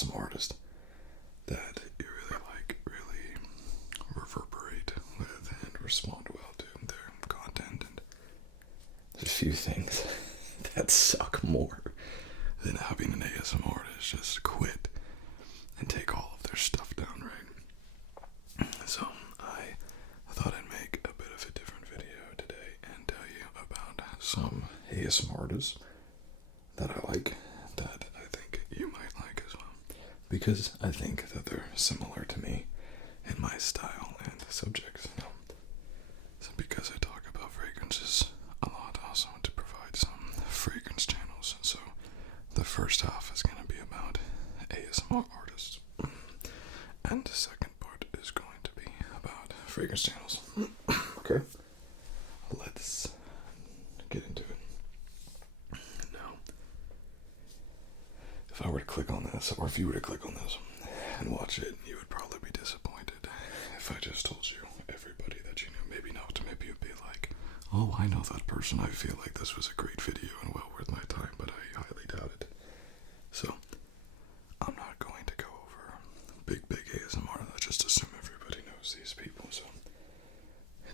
ASMR artist that you really like, really reverberate with and respond well to their content. And there's a few things that suck more than having an ASMR artist just quit and take all of their stuff down, right? So I thought I'd make a bit of a different video today and tell you about some ASMR artists that I like, that I think you might like as well, because I think that they're similar to me in my style and subjects. So because I talk about fragrances a lot, I also want to provide some fragrance channels. So the first half is going to be about ASMR artists, and the second part is going to be about fragrance channels. Okay, let's get into it. Now, if I were to click on this, or if you were to click on this and watch it, you would probably be disappointed if I just told you everybody that you knew. Maybe not, maybe you'd be like, oh, I know that person, I feel like this was a great video and well worth my time, but I highly doubt it. So, I'm not going to go over big ASMR, let's just assume everybody knows these people. So,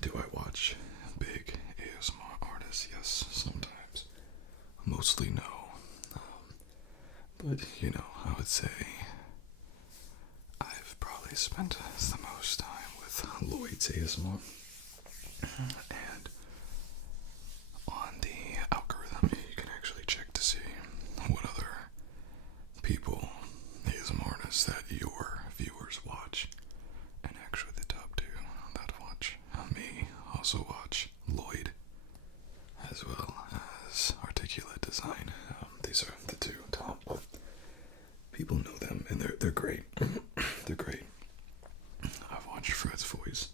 do I watch big ASMR artists? Yes, sometimes. Mostly no. But, you know, I would say I've probably spent the most time with Lloyd's ASMR. And on the algorithm, you can actually check to see what other people, ASMR artists, that your viewers watch. And actually the top two that watch me also watch Lloyd, as well as Articulate Design. These are the two top. People know them, and they're great. They're great. I've watched Fred's Voice,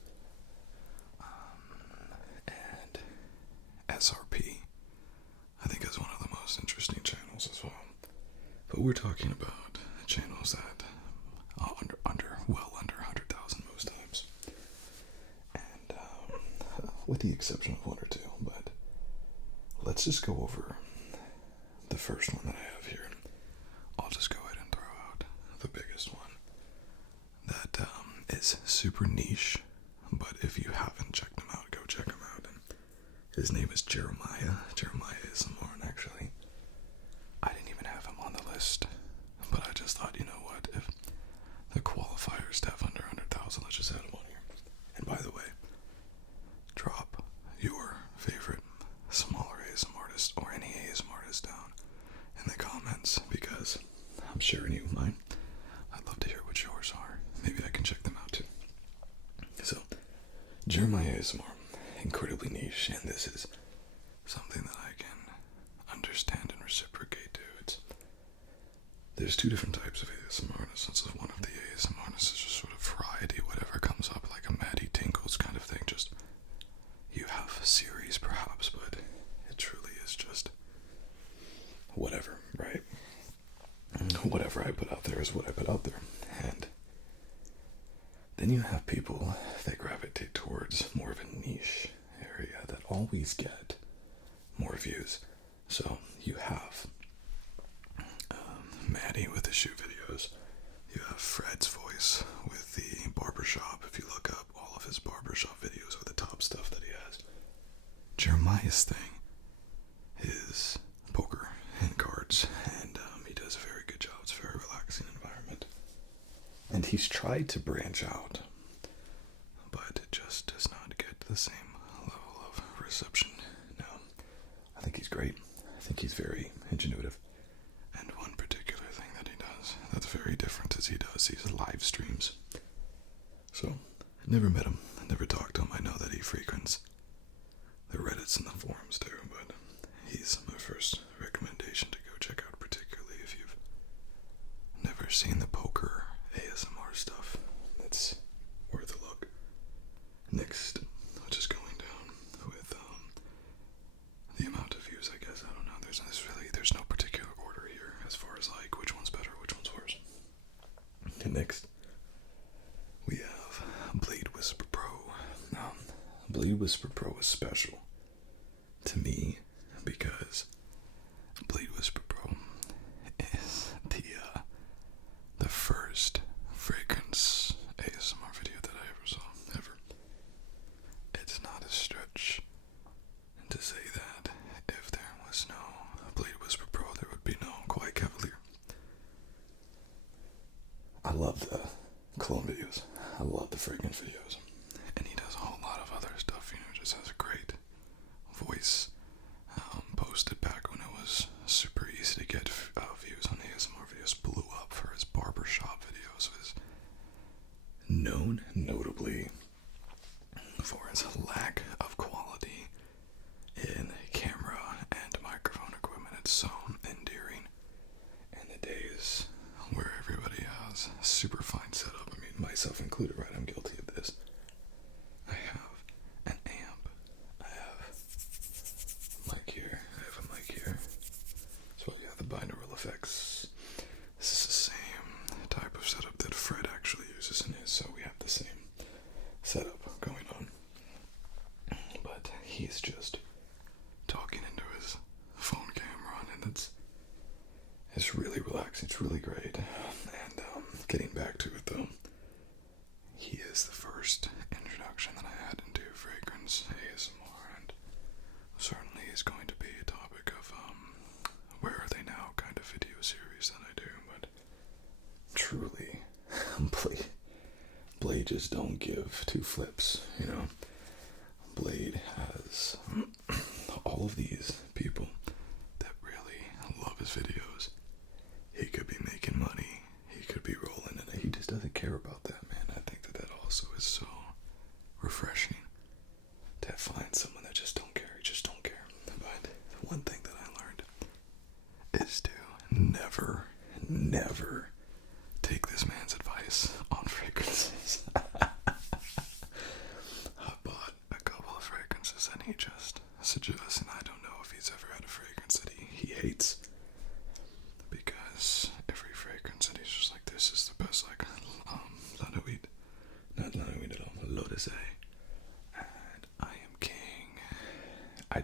and SRP. I think is one of the most interesting channels as well. But we're talking about channels that are under 100,000 most times, and with the exception of one or two. But let's just go over the first one that I have here. I'll just go ahead and throw out the biggest one that is super niche, but if you haven't checked him out, go check him out. And his name is Jeremiah ASMR, and actually I didn't even have him on the list, but I just thought, you know what, if the qualifiers to have under 100,000, let's just add him on here. And by the way, drop your favorite smaller ASMR artist or any ASMR artist down in the comments, because I'm sharing you mine. I'd love to hear what yours are. Maybe I can check them out too. So, Jeremiah ASMR, incredibly niche, and this is something that I can understand and reciprocate to. There's two different types of ASMR artists. That's one of the ASMR artists is just sort of variety, whatever comes up, like a Maddie Tinkles kind of thing. Just, you have a series perhaps, but it truly is just whatever, right? Whatever I put out there is what I put out there. And then you have people that gravitate towards more of a niche area that always get more views. So you have Maddie with the shoe videos. You have Fred's Voice with the barbershop. If you look up, all of his barbershop videos are the top stuff that he has. Jeremiah's thing is poker and cards, and he does a very good job. It's a very relaxing environment. And he's tried to branch out, but it just does not get the same level of reception. Now, I think he's great. I think he's very ingenuitive. And one particular thing that he does that's very different is he does these live streams. So, I never met him, I never talked to him. I know that he frequents the Reddits and the forums too, but he's my first recommendation to go check out, particularly if you've never seen the poker ASMR stuff. It's worth a look. Next, just going down with the amount of views, I guess. I don't know. There's no particular order here as far as like which one's better, which one's worse. And next, we have BladeWhisperPro. Now, BladeWhisperPro is special to me because BladeWhisperPro is the love the cologne videos. I love the fragrance videos. And he does a whole lot of other stuff, just has a great voice. Posted back when it was super easy to get views on ASMR videos, blew up for his barbershop videos. Was known notably for his lack of quality in camera and microphone equipment. It's so endearing. And the days where everybody has a super fine setup, I mean, myself included, right? I'm guilty of this. I have an amp. I have a mic here. I have a mic here. So we have the binaural effects. This is the same type of setup that Fred actually uses in his, so we have the same setup going on. But he's just talking into his phone camera, and it's really relaxing. It's really great. And getting back to it though, he is the first introduction that I had into fragrance ASMR, and certainly is going to be a topic of where are they now kind of video series that I do. But truly, Blade just don't give two flips, Blade has all of these people that really love his videos. He could be making money, he could be rolling in it, he just doesn't care about that, man. I think that also is so refreshing to find someone that just don't care, But the one thing that I learned is to never take this man's advice on fragrances. I bought a couple of fragrances and he just suggests, and I don't know if he's ever had a fragrance that he hates, because every fragrance that he's just like, this is the best, like not Lanouid at all, Lotus A, and I am king. I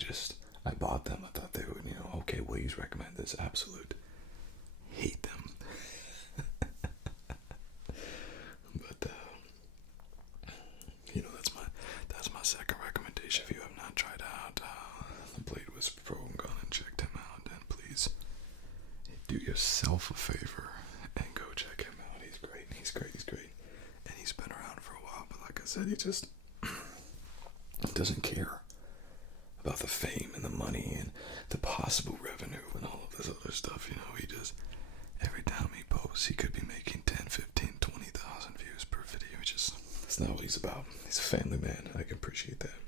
bought them. I thought they would, okay, please recommend this. Absolute hate them. But that's my second recommendation. If you have not tried out the BladeWhisperPro and gone and checked him out, then please do yourself a favor and go check him out. He's great. And he's been around for a while, but like I said, he just doesn't care about the fame and the money and the possible revenue and all of this other stuff. He just, every time he posts, he could be making 10, 15, 20,000 views per video. That's not what he's about. He's a family man. I can appreciate that.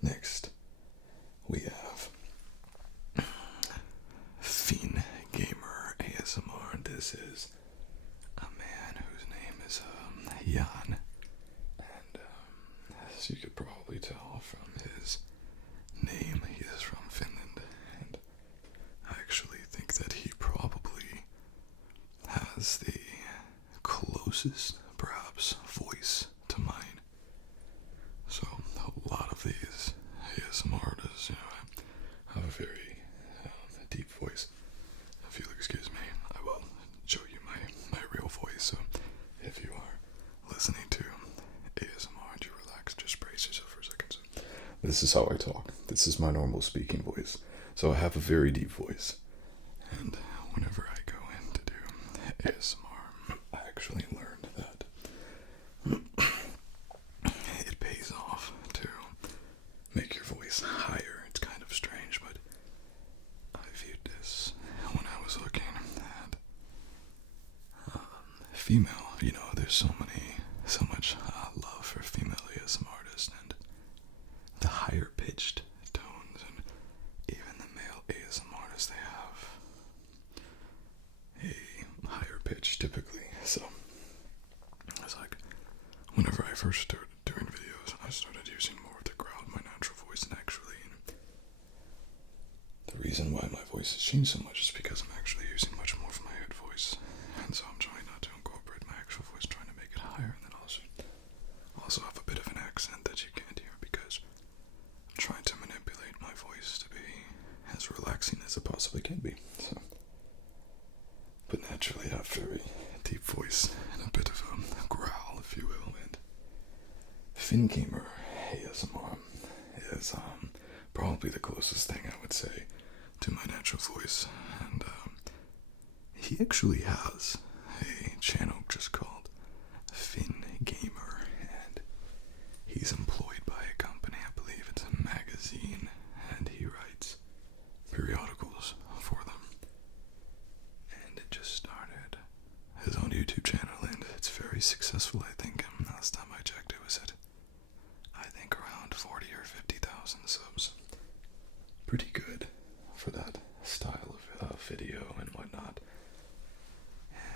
Next, we have FinnGamerAsmr. This is a man whose name is Jan, and as you could probably tell from his name, he is from Finland, and I actually think that he probably has the closest, perhaps, voice to mine. So a lot of these ASMR artists, have a very deep voice. If you'll excuse me, I will show you my real voice. So if you are listening to ASMR and you relax, just brace yourself for a second. So this is how I talk. This is my normal speaking voice. So I have a very deep voice. And whenever I go in to do ASMR, I actually learned that it pays off to make your voice higher. It's kind of strange, but I viewed this when I was looking at female. There's so much love for female ASMR artists, and the higher pitched tones, and even the male ASMR artists, they have a higher pitch typically. So it's like, whenever I first started doing videos, I started using more of the growl, my natural voice, and actually the reason why my voice has changed so much is because I'm actually using much more of my head voice, and so I'm trying not to incorporate my actual voice, trying to make it higher, and then also have a bit of an accent that you can't hear, because I'm trying to manipulate my voice to be as relaxing as it possibly can be. So, but naturally I have a very deep voice and a bit of a growl, if you will, and FinnGamerAsmr is probably the closest thing I would say to my natural voice, and he actually has a channel successful. I think last time I checked it was at, I think, around 40 or 50,000 subs. Pretty good for that style of video and whatnot.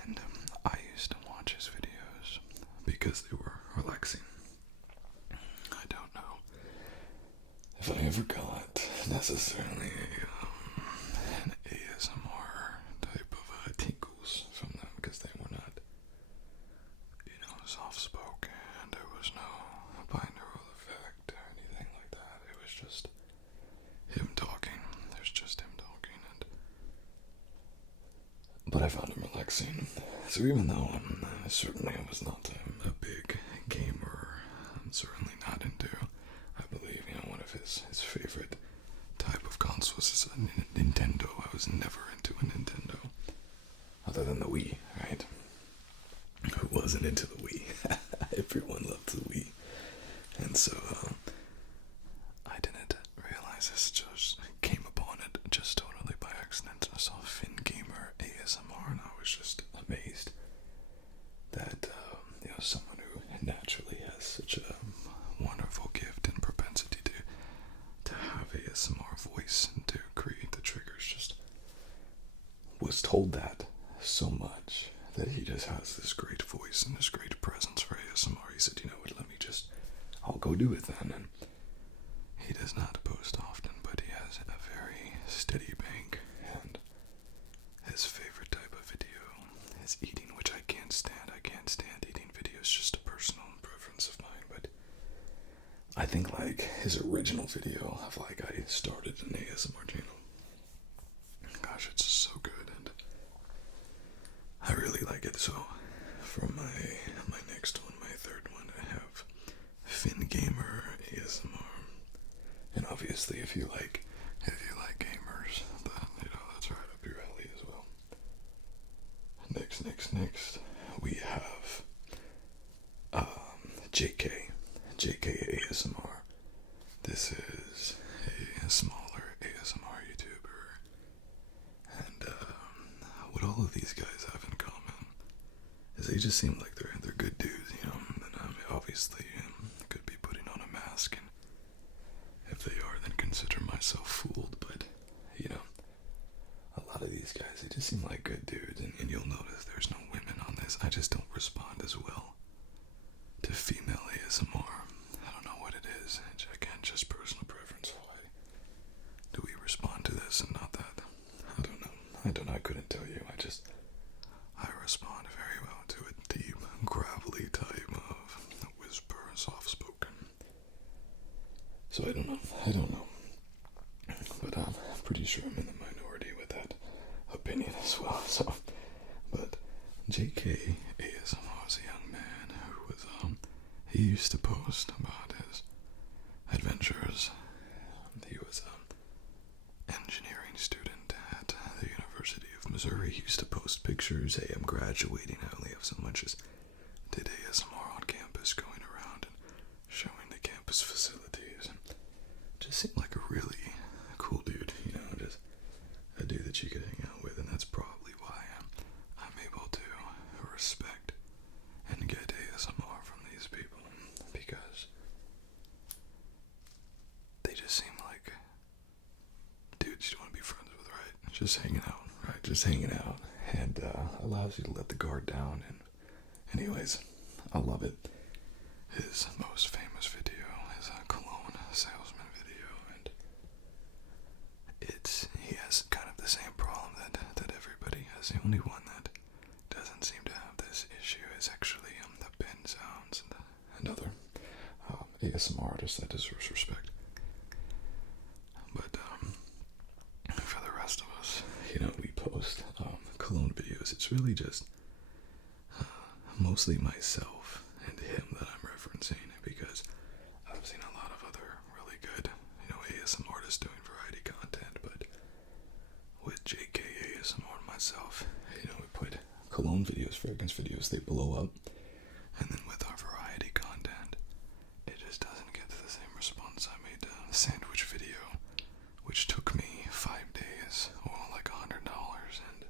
And I used to watch his videos because they were relaxing. I don't know if I ever got necessarily an ASMR type of tingles from them, because they were not, soft-spoken. There was no binaural effect or anything like that. It was just him talking. There's just him talking, but I found him relaxing. So even though certainly I was not a big gamer, I'm certainly not into, I believe, one of his favorite type of consoles is a Nintendo. I was never into a Nintendo, other than the Wii, right? Who wasn't into the Wii? Everyone loved the Wii. And so I didn't realize this, just came upon it just totally by accident. I saw FinnGamerAsmr and I was just amazed that someone who naturally has such a wonderful gift and propensity to have ASMR voice and to create the triggers just was told that so much that he just has this great voice and this great presence for ASMR. He said, what, I'll go do it then. And he does not post often, but he has a very steady bank, and his favorite type of video is eating, which I can't stand. I can't stand eating videos, just a personal preference of mine, but I think his original video of I started an ASMR channel. Gosh, it's so good, and I really like it. So for my next one, my third one, I have FinnGamerAsmr. And obviously if you like gamers, then that's right up your alley as well. Next we have JayKay ASMR. This is a smaller ASMR YouTuber, and what all of these guys have in common is they just seem like they're good dudes, and obviously could be putting on a mask, and if they are, then consider myself fooled, but a lot of these guys, they just seem like good dudes, and you'll notice there's no women on this. I just don't respond as well to female ASMR. I don't know what it is. Again, just personal preference. Why do we respond to this and not that? I don't know. I couldn't tell you. I respond very well to a deep, gravelly type of whisper, soft-spoken. So I don't know. But I'm pretty sure I'm in the minority with that opinion as well. So, but JayKay ASMR was a young man who was, he used to post about his adventures. He was an engineering student at the University of Missouri. He used to post pictures. Hey, I'm graduating. I only have so much as did ASMR on campus, going around and showing the campus facilities, and just seemed like a really cool dude, just a dude that you could hang out with, and that's probably why I'm able to respect and get ASMR from these people, because they just seem like dudes you want to be friends with, right? Just hanging out, right? Just hanging out, and allows you to let the guard down, and anyways, I love it. His most famous video is a cologne salesman video, and he has kind of the same problem that everybody has. The only one that doesn't seem to have this issue is actually the pen sounds and other ASMR artists. That deserves respect. But for the rest of us, we post cologne videos. It's really just mostly myself and him that I'm referencing, because I've seen a lot of other really good, ASMR artists doing variety content, but with JayKay ASMR and myself, we put cologne videos, fragrance videos, they blow up, and then with our variety content, it just doesn't get the same response. I made a sandwich video, which took me 5 days, or like $100, and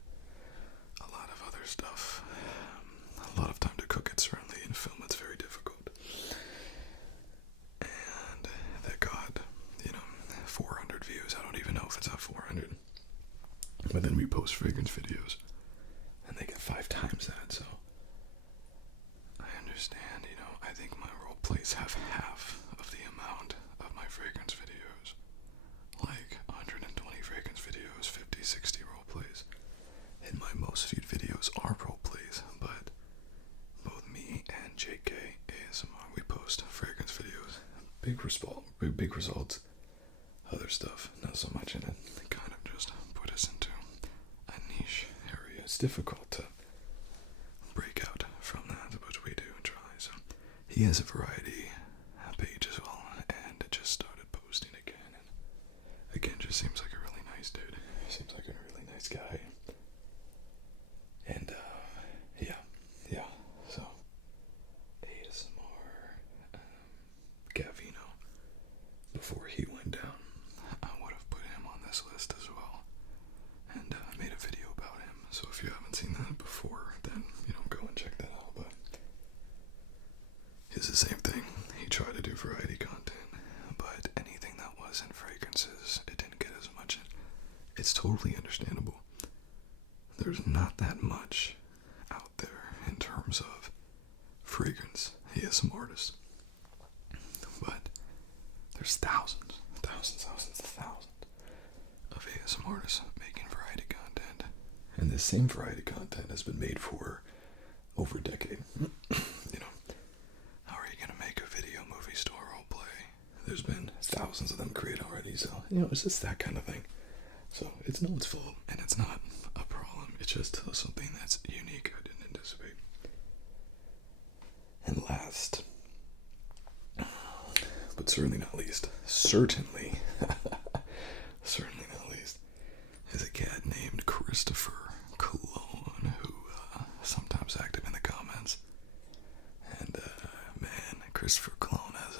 a lot of other stuff, a lot of time to cook it, certainly. In fact, post fragrance videos, and they get 5 times that, so I understand, you know, I think my role plays have half of the amount of my fragrance videos. Like 120 fragrance videos, 50, 60 role plays. And my most viewed videos are role plays, but both me and JayKay ASMR, we post fragrance videos. Big results. Other stuff, not so much in it. They kind of just put us into a niche area. It's difficult to break out from that, but we do try. So he has a variety page as well, and just started posting again. And again, just seems like a really nice dude. Seems like a really nice guy. And yeah. So ASMR, Gavino. Before he went down, I would have put him on this list as well, and made a video about him. So if you haven't seen that before, then go and check that out. But it's the same thing. He tried to do variety content, but anything that wasn't fragrances, it didn't get as much. It's totally understandable. There's not that much out there in terms of fragrance ASMR artists, but there's thousands of ASMR artists making variety content, and this same variety content has been made for over a decade. How are you gonna make a video movie store role play? There's been thousands of them created already, so it's just that kind of thing. So it's no one's fault, and it's not a problem. It's just something that's unique I didn't anticipate. And last, but certainly not least, certainly not least, is a cat named ChristopherCologne, who sometimes active in the comments. And man, ChristopherCologne has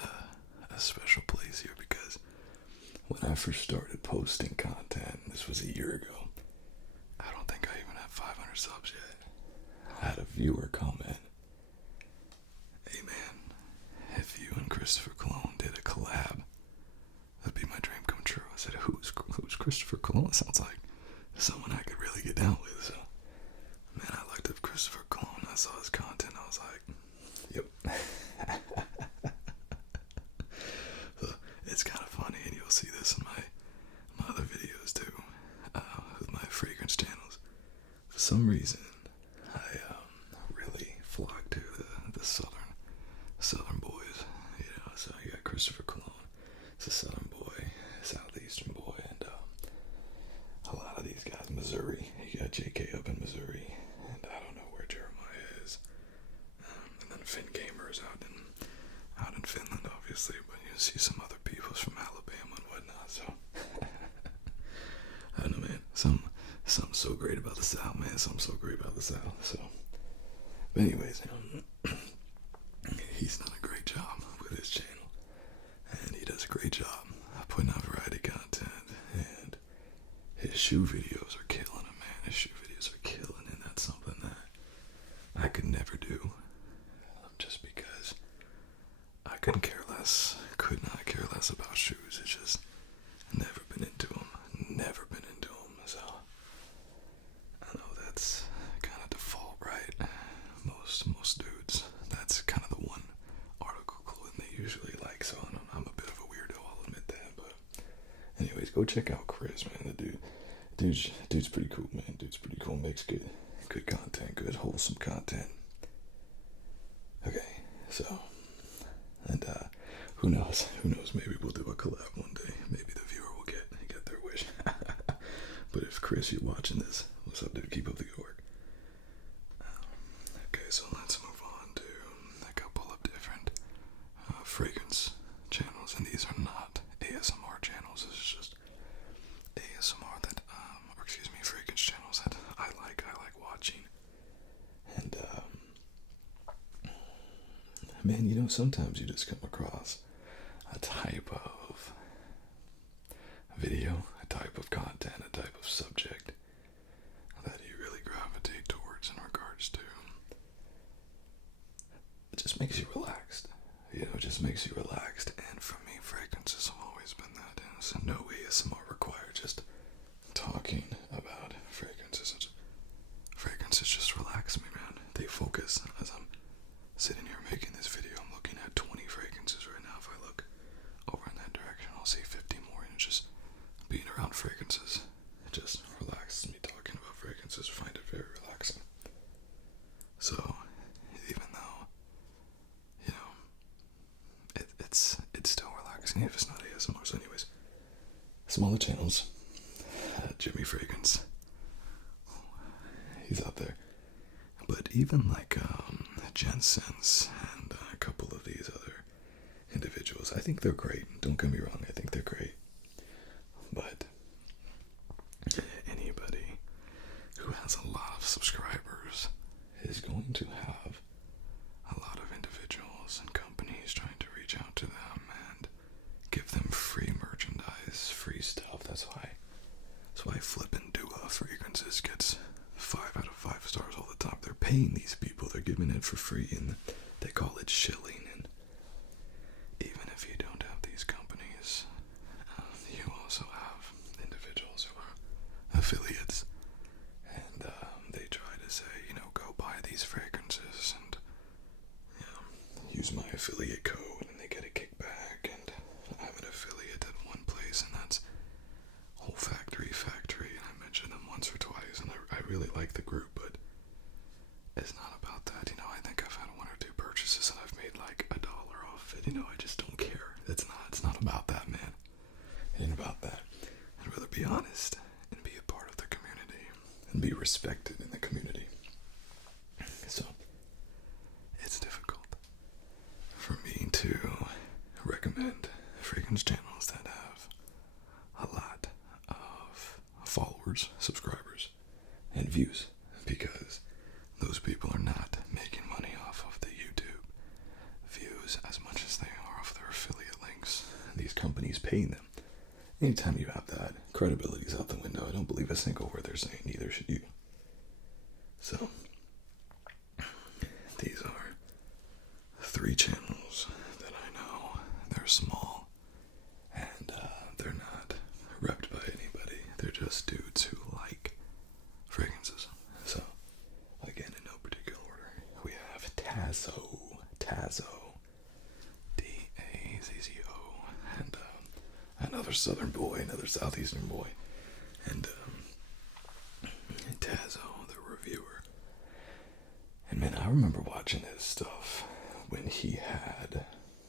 a special place here, because when I first started posting content, this was a year ago, I don't think I even had 500 subs yet. I had a viewer comment, "Hey man, if you and ChristopherCologne did a collab, that'd be my dream come true." I said, who's ChristopherCologne? Sounds like someone I could really get down with. So, man, I looked up ChristopherCologne, I saw his content, I was like, yep. So, it's kind of funny, and you'll see this in my other videos too, with my fragrance channels. For some reason, I really flock to the southern boys, so you got ChristopherCologne, it's a southern boy, southeastern boy, and a lot of these guys, Missouri, you got JayKay up in Missouri, and I don't know where Jeremiah is, and then FinnGamer's out in Finland, obviously, but you see some other people from Alabama and whatnot, so I don't know, man, something's so great about the South, man, something's so great about the South, so, but anyways, he's done a great job with his channel, and he does a great job putting out variety content, and his shoe videos are killing him, man. His shoe videos are killing, and that's something that I could never do, just because I could not care less about shoes. It's just never been into them, so I know that's kind of default, right? Most dudes, that's kind of the one article clothing they usually like, so I'm a bit of a weirdo, I'll admit that, but anyways, go check out Chris, man. The dude's pretty cool, man. Dude's pretty cool, makes good content, good wholesome content. Okay, so, and who knows, maybe we'll do a collab one day, maybe the viewer will get their wish. But if Chris, you're watching this, what's up, dude? Keep up the good work. Okay, so let's move on to a couple of different fragrance channels, and these are not ASMR channels. This is just ASMR that, fragrance channels that I like watching. And man, sometimes you just come across a type of video, a type of content, a type of subject that you really gravitate towards in regards to. It just makes you relaxed. It just makes you relaxed. And for me, fragrances have always been that. So no ASMR required, just talking about fragrances it's still relaxing if it's not ASMR. So anyways, smaller channels, Jimmy Fragrance, he's out there. But even like JayKay and a couple of these other individuals, I think they're great. Don't get me wrong, I think they're great. But anybody who has a lot of subscribers is going to have a lot of individuals and companies trying to reach out to them and give them free merchandise, free stuff. That's why Flippin' Dua Fragrances gets 5 out of 5 stars all the time. They're paying these people, they're giving it for free, and they call it shilling. And even if you don't have these companies, you also have individuals who are affiliates, and they try to say, go buy these fragrances and use my affiliate code, and they get a kickback. And I'm an affiliate at one place, and that's Whole Factory, and I mentioned them once or twice, and I really like the group, but it's not about that. I think I've had 1 or 2 purchases and I've made like $1 off it. I just don't care. It's not about that, man. It ain't about that. I'd rather be honest and be a part of the community and be respected in the community. So it's difficult for me to recommend fragrance channels that have a lot of followers, subscribers, and views, because those people are not making money off of the YouTube views as much as they are off their affiliate links. These companies paying them. Anytime you have that, credibility's out the window. I don't believe a single word they're saying, neither should you. So these are 3 channels that I know. They're small, and they're not repped by anybody. They're just dudes who like fragrances. So, again, in no particular order, we have Tazzo, D-A-Z-Z-O, and another southern boy, another southeastern boy, and Tazzo The Reviewer. And man, I remember watching his stuff when he had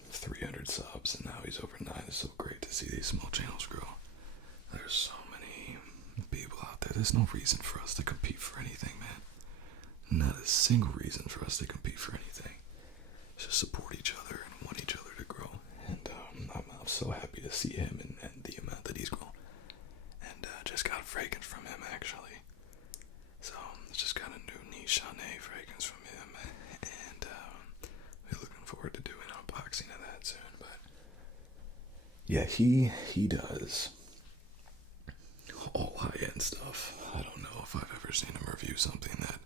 300 subs, and now he's over 9. It's so great to see these small channels grow. There's so many people out there. There's no reason for us to compete for anything, man. Not a single reason for us to compete for anything. Just support each other and want each other to grow. And I'm so happy to see him and the amount that he's grown. And just got a fragrance from him, actually. So, just got a new niche Chanel fragrance from him. And we're looking forward to doing an unboxing of that soon. But yeah, he does all high-end stuff. I don't know if I've ever seen him review something that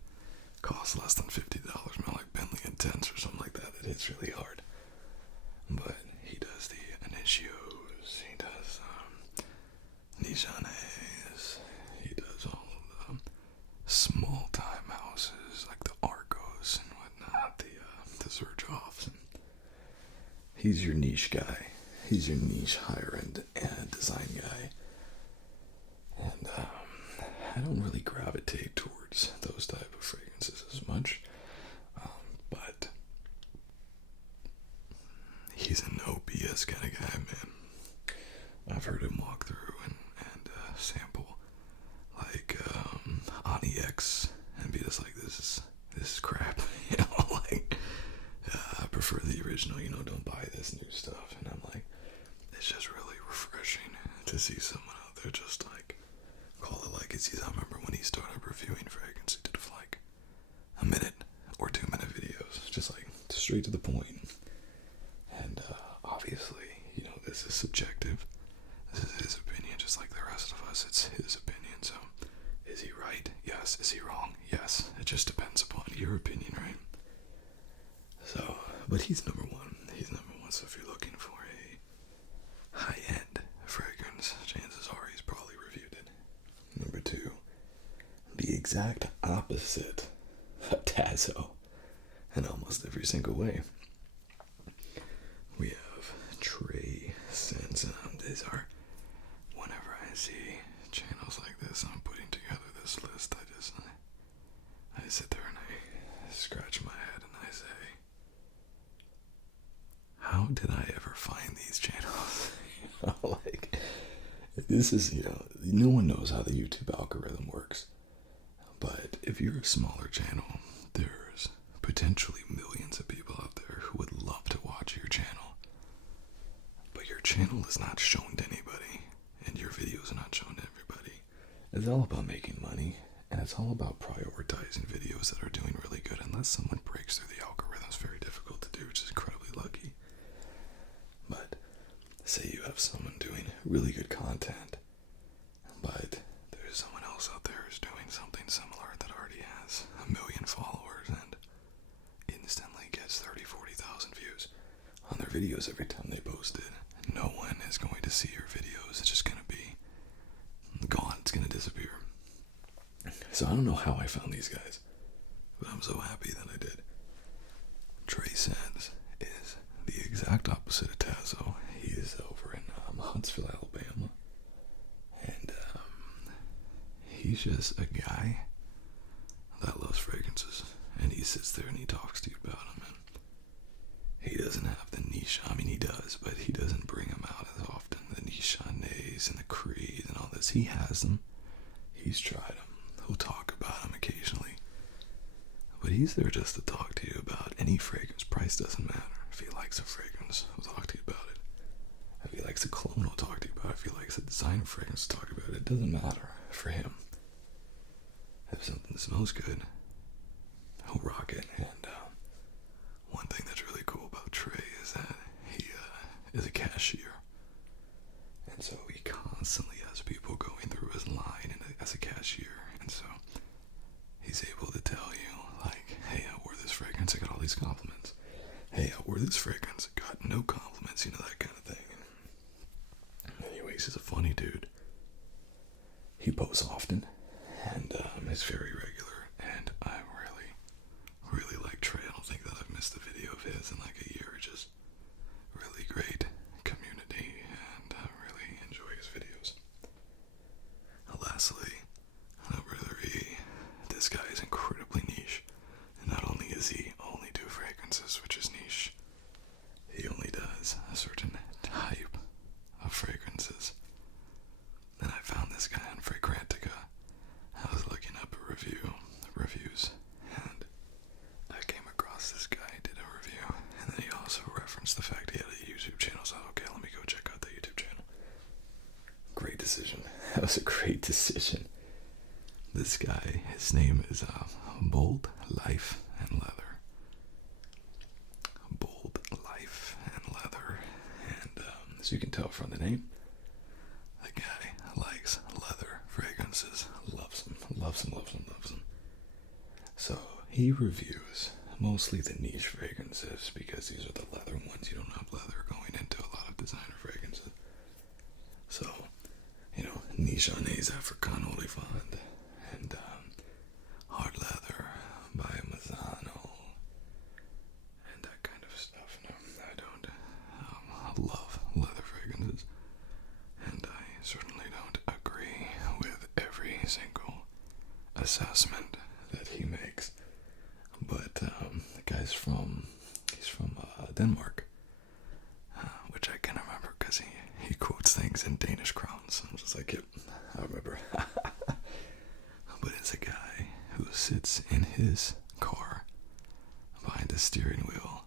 costs less than $50, man, like Bentley Intense or something like that. It hits really hard. But he does the Initios, he does Nichanes, he does all of the small-time houses like the Argos and whatnot, the Zerjoffs. He's your niche guy. He's your niche higher-end design guy. And I don't really gravitate towards those type of fragrances as much, but he's a no BS kind of guy, man. I've heard him walk through and sample like Ani X and be just like, this is crap, like I prefer the original, don't buy this new stuff. And I'm like, it's just really refreshing to see someone out there just like call it like it is. I remember when he started reviewing fragrance, he did like a minute or 2 minute videos, just like straight to the point. And obviously, this is subjective. This is his opinion, just like the rest of us. It's his opinion. So, is he right? Yes. Is he wrong? Yes. It just depends upon your opinion, right? So, but he's number 1. He's number 1. So if you're looking for a high-end fragrance, chances are he's probably reviewed it. Number 2, the exact opposite of Tazzo in almost every single way. We have TraScents. These are, whenever I see channels like this, I'm putting together this list, I sit there and I scratch my head and I say, how did I ever find Like, this is, no one knows how the YouTube algorithm works. But if you're a smaller channel, there's potentially millions of people out there who would love to watch your channel. But your channel is not shown to anybody, and your videos are not shown to everybody. It's all about making money, and it's all about prioritizing videos that are doing really good. Unless someone breaks through the algorithm, it's very difficult to do, which is incredibly lucky. But say you have someone doing really good content, but there's someone else out there who's doing something similar that already has 1 million followers and instantly gets 30,000-40,000 views on their videos every time they post it. No one is going to see your videos. It's just going to be gone. It's going to disappear. So I don't know how I found these guys, but I'm so happy that I did. TraScents is the exact opposite of Tazzo. He is over in Huntsville, Alabama, and he's just a guy that loves fragrances, and he sits there and he talks to you about them, and he doesn't have the niche. I mean, he does, but he doesn't bring them out as often. The niche Chanés and the Creed and all this, he has them. He's tried them. He'll talk about them occasionally, but he's there just to talk to you about any fragrance. Price doesn't matter. If he likes a fragrance, he'll talk to you about it. If he likes a cologne, he'll talk to you about it. If he likes a designer fragrance, he'll talk about it. It doesn't matter for him. If something smells good, he'll rock it. And one thing that's really cool about Trey is that he is a cashier. And so he constantly has people going through his line as a cashier. And so he's able to tell you, like, hey, I wore this fragrance, I got all these compliments. Hey, I wore this fragrance, I got no compliments, that kind of thing. Anyways, he's a funny dude. He posts often, and is very regular, and I really like Trey. I don't think that I've missed a video of his in like a year. Just really great community, and I really enjoy his videos. Lastly, number 3, this guy is incredibly niche. And not only does he only do fragrances, which is niche, he only does a certain type of fragrances. And I found this guy on Fragrantica. I was looking up reviews, and I came across this guy, did a review, and then he also referenced the fact he had a YouTube channel. So okay, let me go check out the YouTube channel. Great decision. That was a great decision. This guy, his name is Bold Life and Leather. Bold Life and Leather. And as you can tell from the name, the guy likes leather fragrances. Loves them. So he reviews mostly the niche fragrances because these are the leather ones. You don't have leather going into a lot of designer fragrances. So, niche Chanés, African Olifant, and hard leather by Mazzano, and that kind of stuff. No, I don't love leather fragrances, and I certainly don't agree with every single assessment that he makes. But the guy's from Denmark, which I can remember because he quotes things in Danish crowns. I'm just like, yep, I remember. But it's a guy who sits in his car behind the steering wheel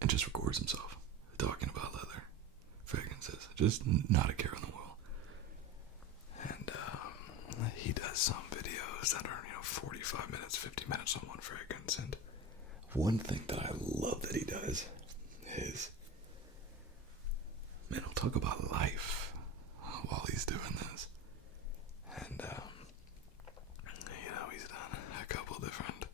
and just records himself talking about leather fragrances. Just not a care in the world. And he does some videos that are, 45 minutes, 50 minutes on one fragrance. And one thing that I love that he does is, man, he'll talk about life while he's doing this. And, he's done a couple different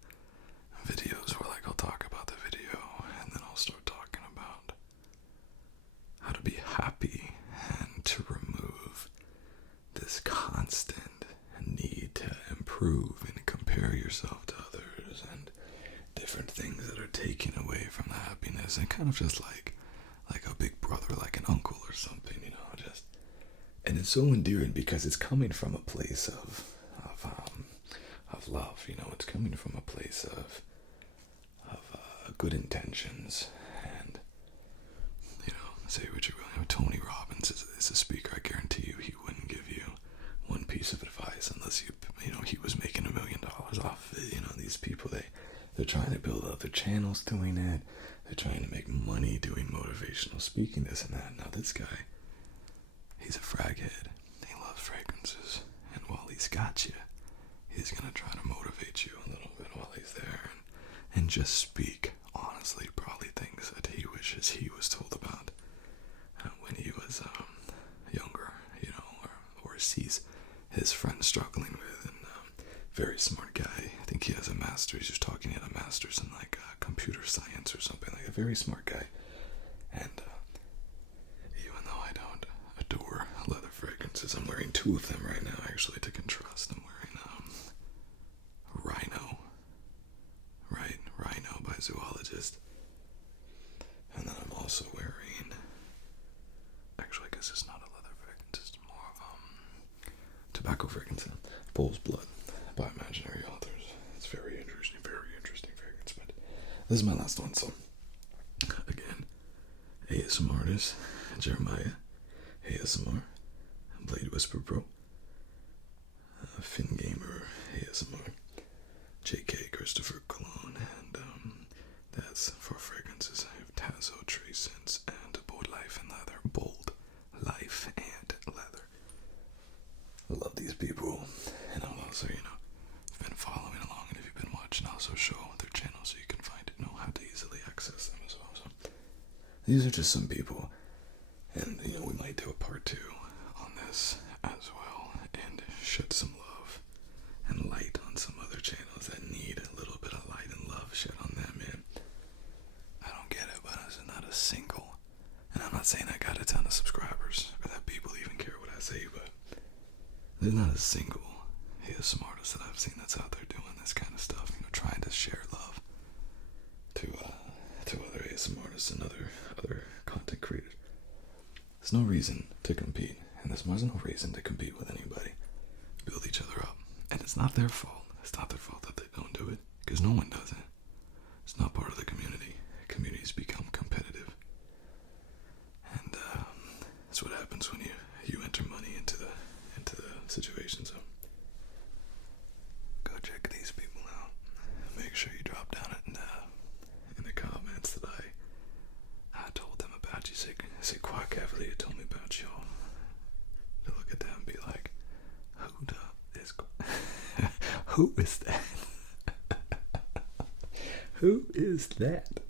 videos where, like, I'll talk about the video, and then I'll start talking about how to be happy and to remove this constant need to improve and compare yourself to others and different things that are taken away from the happiness, and kind of just like a big brother, like an uncle or something, and it's so endearing because it's coming from a place of love, it's coming from a place of good intentions, and say what you will. Tony Robbins is a trying to build up their channels doing it. They're trying to make money doing motivational speaking, this and that. Now this guy, he's a frag head. He loves fragrances. And while he's got you, he's going to try to motivate you a little bit while he's there. And just speak honestly, probably things that he wishes he was told about when he was younger, you know, or sees his friends struggling with. And very smart guy. I think he has a master's. He's just talking, he had a master's in like computer science or something. Like a very smart guy. And even though I don't adore leather fragrances, I'm wearing 2 of them right now actually to contrast. I'm wearing Rhino by Zoologist. And then I'm also wearing, actually I guess it's not a leather fragrance, it's more of tobacco fragrance, Bull's Blood by Imaginary Authors. It's very interesting fragrance, but this is my last one. So again, ASMR artist Jeremiah ASMR, BladeWhisperPro, FinnGamerAsmr, JayKay, ChristopherCologne, and that's for fragrances. I have Tazzo, TraScents, and Bold Life&Leather. Bold Life and Leather. I love these people, and I'll also, you know, if you've been following along and if you've been watching, I'll also show their channel so you can know how to easily access them as well. So these are just some people, and you know, we might do a part 2 on this as well, and shed some love and light on some other channels that need a little bit of light and love shed on them, man. I don't get it, but there's not a single, and I'm not saying I got a ton of subscribers or that people even care what I say, but there's not a single ASMR artist that I've seen that's out there doing this kind of stuff, you know, trying to share love to other ASMR artists and other content creators. There's no reason to compete, and there's no reason to compete with anybody. Build each other up, and it's not their fault. It's not their fault that they don't do it, because no one does it. It's not part of the community. Communities become competitive, and that's what happens when you enter money into the situation. So go check these people out. Make sure you drop down it in the comments that I told them about you. Say Quack Cavalier told me about y'all. To look at them and be like, who is that? Who is that?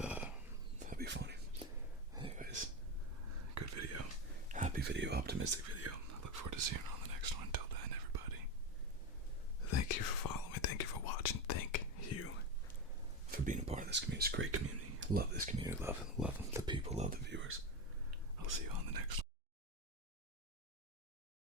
That'd be funny. Anyways, good video. Happy video. Optimistic video. I look forward to seeing you on the next one. Until then, everybody, thank you for following. Thank you for watching. Thank you for being a part of this community. It's a great community. Love this community. Love the people. Love the viewers. I'll see you on